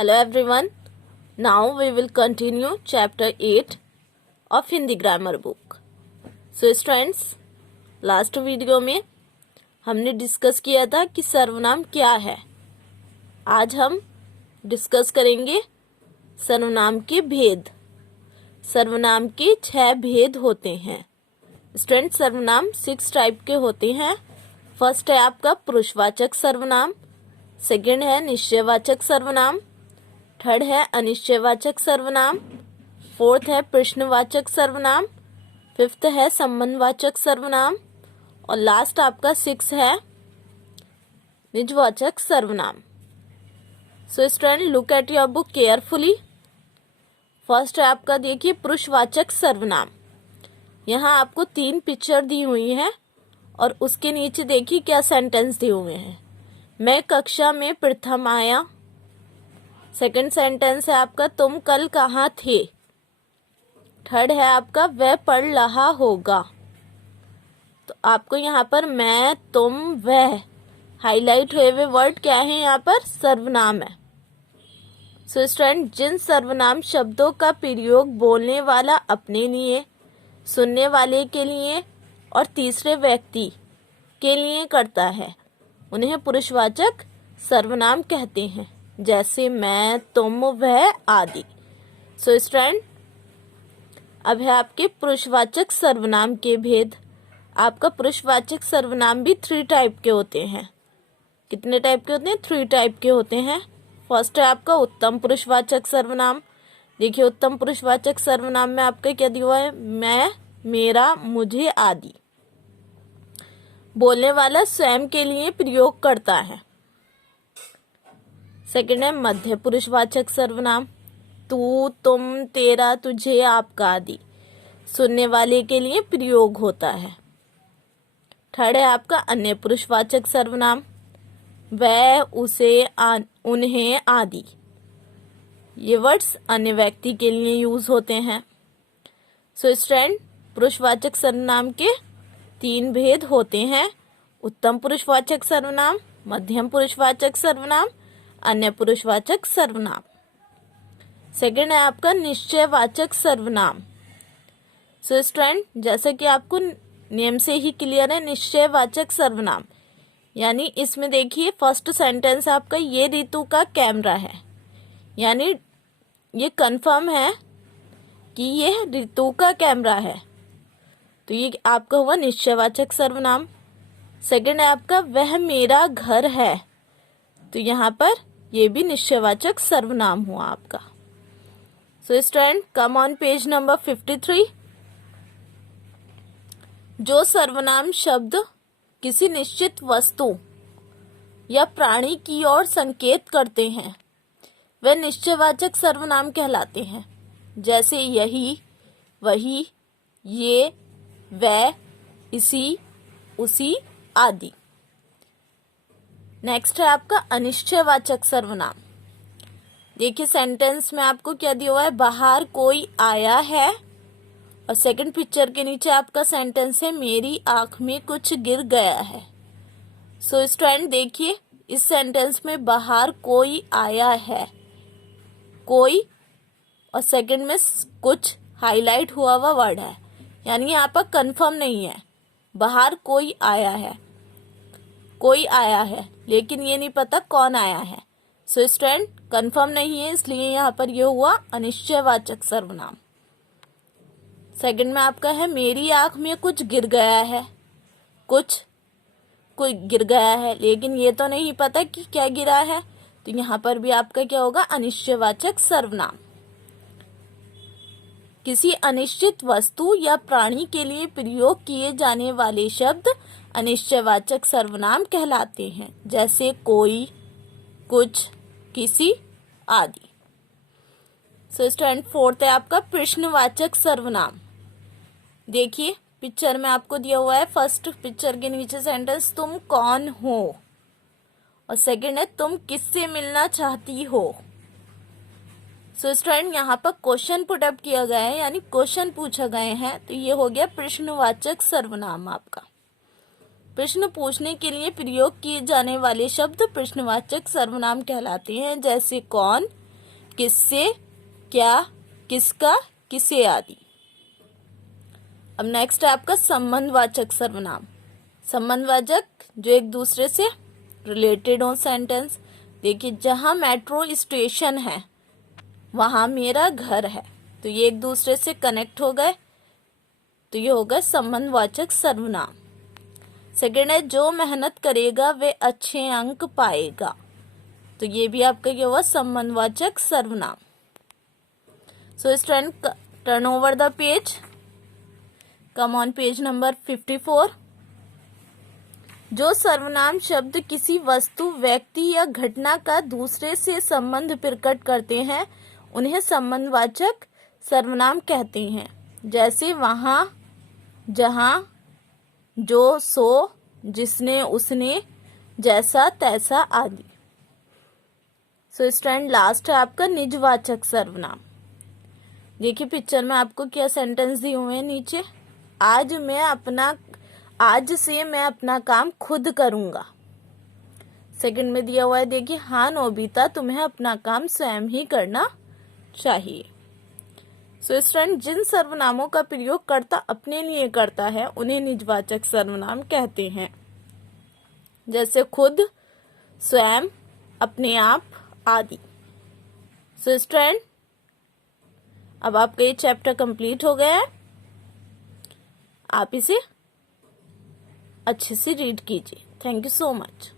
Hello everyone. Now we will continue chapter 8 of Hindi grammar book. So students, last video में हमने discuss किया था कि सर्वनाम क्या है. आज हम डिस्कस करेंगे सर्वनाम के भेद. सर्वनाम के 6 भेद होते हैं. स्टूडेंट, सर्वनाम 6 टाइप के होते हैं. फर्स्ट है आपका पुरुषवाचक सर्वनाम, सेकंड है निश्चयवाचक सर्वनाम, थर्ड है अनिश्चयवाचक सर्वनाम, फोर्थ है प्रश्नवाचक सर्वनाम, फिफ्थ है संबंधवाचक सर्वनाम और लास्ट आपका 6 है निजवाचक सर्वनाम. So student, look at your book carefully. First है आपका, देखिए, पुरुषवाचक सर्वनाम. यहाँ आपको 3 पिक्चर दी हुई है और उसके नीचे देखिए क्या सेंटेंस दिए हुए हैं. मैं कक्षा में प्रथम आया. सेकंड सेंटेंस है आपका, तुम कल कहाँ थे. थर्ड है आपका, वह पढ़ रहा होगा. तो आपको यहाँ पर मैं, तुम, वह हाईलाइट हुए हुए वर्ड क्या है, यहाँ पर सर्वनाम है. सो स्टूडेंट, जिन सर्वनाम शब्दों का प्रयोग बोलने वाला अपने लिए, सुनने वाले के लिए और तीसरे व्यक्ति के लिए करता है उन्हें पुरुषवाचक सर्वनाम कहते हैं, जैसे मैं, तुम, वह आदि. सो स्टूडेंट, अब है आपके पुरुषवाचक सर्वनाम के भेद. आपका पुरुषवाचक सर्वनाम भी 3 टाइप के होते हैं. कितने टाइप के होते हैं? 3 टाइप के होते हैं. फर्स्ट है आपका उत्तम पुरुषवाचक सर्वनाम. देखिए, उत्तम पुरुषवाचक सर्वनाम में आपका क्या दिया हुआ है? मैं, मेरा, मुझे आदि. बोलने वाला स्वयं के लिए प्रयोग करता है. सेकंड है मध्य पुरुषवाचक सर्वनाम. तू, तुम, तेरा, तुझे, आपका आदि सुनने वाले के लिए प्रयोग होता है. थर्ड है आपका अन्य पुरुषवाचक सर्वनाम. वह, उसे, उन्हें आदि ये वर्ड्स अन्य व्यक्ति के लिए यूज होते हैं. सो स्टूडेंट, पुरुषवाचक सर्वनाम के 3 भेद होते हैं. उत्तम पुरुषवाचक सर्वनाम, मध्यम पुरुषवाचक सर्वनाम, अन्य पुरुषवाचक सर्वनाम. सेकंड है आपका निश्चयवाचक सर्वनाम. सो स्टूडेंट, जैसे कि आपको नेम से ही क्लियर है, निश्चयवाचक सर्वनाम यानी इसमें देखिए फर्स्ट सेंटेंस आपका, ये ऋतु का कैमरा है, यानी ये कंफर्म है कि ये ऋतु का कैमरा है, तो ये आपका हुआ निश्चयवाचक सर्वनाम. सेकंड है आपका, वह मेरा घर है, तो यहाँ पर ये भी निश्चयवाचक सर्वनाम हुआ आपका. So student, come on page number 53. जो सर्वनाम शब्द किसी निश्चित वस्तु या प्राणी की ओर संकेत करते हैं वे निश्चयवाचक सर्वनाम कहलाते हैं, जैसे यही, वही, ये, वह, इसी, उसी आदि. नेक्स्ट है आपका अनिश्चयवाचक सर्वनाम. देखिए, सेंटेंस में आपको क्या दिया हुआ है? बाहर कोई आया है और सेकंड पिक्चर के नीचे आपका सेंटेंस है, मेरी आंख में कुछ गिर गया है. सो स्टूडेंट, देखिए इस सेंटेंस में बाहर कोई आया है, कोई और सेकंड में कुछ हाईलाइट हुआ हुआ वर्ड है, यानी यहाँ पर कंफर्म नहीं है. बाहर कोई आया है, कोई आया है, लेकिन ये नहीं पता कौन आया है. सो स्टूडेंट, कंफर्म नहीं है, इसलिए यहाँ पर ये हुआ अनिश्चयवाचक सर्वनाम. सेकंड में आपका है, मेरी आंख में कुछ गिर गया है. कुछ कोई गिर गया है, लेकिन ये तो नहीं पता कि क्या गिरा है, तो यहाँ पर भी आपका क्या होगा? अनिश्चयवाचक सर्वनाम. किसी अनिश्चित वस्तु या प्राणी के लिए प्रयोग किए जाने वाले शब्द अनिश्चयवाचक सर्वनाम कहलाते हैं, जैसे कोई, कुछ, किसी आदि. सो स्टूडेंट, फोर्थ है आपका प्रश्नवाचक सर्वनाम. देखिए, पिक्चर में आपको दिया हुआ है, फर्स्ट पिक्चर के नीचे सेंटेंस, तुम कौन हो, और सेकंड है, तुम किससे मिलना चाहती हो. सो स्टूडेंट, यहाँ पर क्वेश्चन पुट अप किया गया है, यानी क्वेश्चन पूछा गए हैं, तो ये हो गया प्रश्नवाचक सर्वनाम आपका. प्रश्न पूछने के लिए प्रयोग किए जाने वाले शब्द प्रश्नवाचक सर्वनाम कहलाते हैं, जैसे कौन, किससे, क्या, किसका, किसे आदि। अब नेक्स्ट है आपका संबंधवाचक सर्वनाम। संबंधवाचक जो एक दूसरे से रिलेटेड हो सेंटेंस। देखिए, जहां मेट्रो स्टेशन है वहां मेरा घर है, तो ये एक दूसरे से कनेक्ट हो गए, तो ये होगा संबंधवाचक सर्वनाम। सेकंड है जो मेहनत करेगा वे अच्छे अंक पाएगा, तो ये भी आपका क्या हुआ, संबंधवाचक सर्वनाम। So student, turn over the page, come on page number 54। जो सर्वनाम शब्द किसी वस्तु, व्यक्ति या घटना का दूसरे से संबंध प्रकट करते हैं उन्हें संबंधवाचक सर्वनाम कहते हैं। जैसे वहां, जहां, जो, सो, जिसने, उसने, जैसा, तैसा आदि। सो स्टूडेंट, लास्ट है आपका निजवाचक सर्वनाम। देखिए पिक्चर में आपको क्या सेंटेंस दिए हुए हैं नीचे। आज से मैं अपना काम खुद करूंगा। सेकंड में दिया हुआ है, देखिए, हाँ नोबिता, तुम्हें अपना काम स्वयं ही करना चाहिए। सो स्टूडेंट, जिन सर्वनामों का प्रयोग कर्ता अपने लिए करता है उन्हें निजवाचक सर्वनाम कहते हैं। जैसे खुद, स्वयं, अपने आप आदि। सो स्टूडेंट, अब आपका ये चैप्टर कंप्लीट हो गया है। आप इसे अच्छे से रीड कीजिए। Thank you so much.